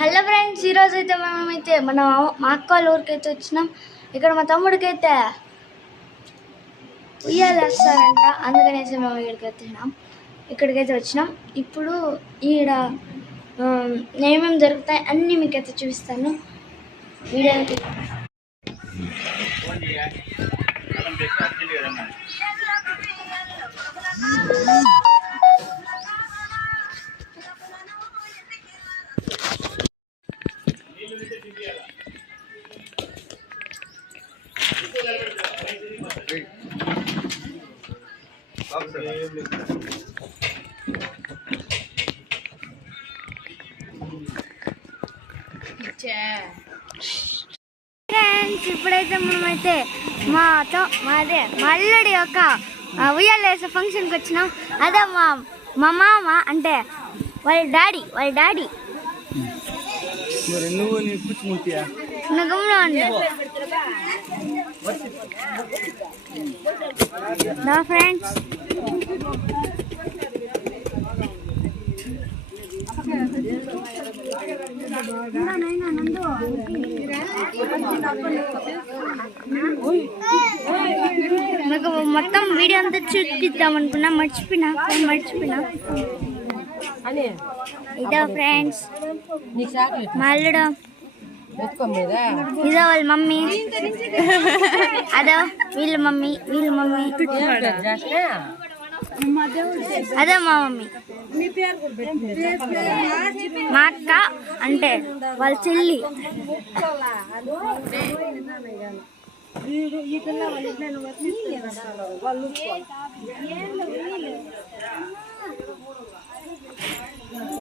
Hello friends, ఈరోజు అయితే మేమైతే మా అక్క వాళ్ళ ఊరికైతే వచ్చినాం. ఇక్కడ మా తమ్ముడికైతే ఉయ్యాలేస్తారంట, అందుకనేసి మేము ఇక్కడికైతే వచ్చినాం. ఇప్పుడు ఈడ ఏమేమి దొరుకుతాయి అన్నీ మీకైతే చూపిస్తాను. వీడియో ఫ్రెండ్స్, ఇప్పుడైతే మనమైతే మా అల్లుడి యొక్క ఉయ్యాలేసే ఫంక్షన్కి వచ్చినాం. అదే మా మామ అంటే వాళ్ళ డాడీ గమ్ములో ఉండే ఫ్రెండ్స్. నాకు మొత్తం వీడియో అంతా చూపిద్దాం అనుకున్నా, మర్చిపోయినా. ఇదో ఫ్రెండ్స్ మా అల్లుడు, ఇదో వాళ్ళ మమ్మీ, అదో వీళ్ళ మమ్మీ, అదే మా మమ్మీ. మా అక్క అంటే వాళ్ళ చెల్లి.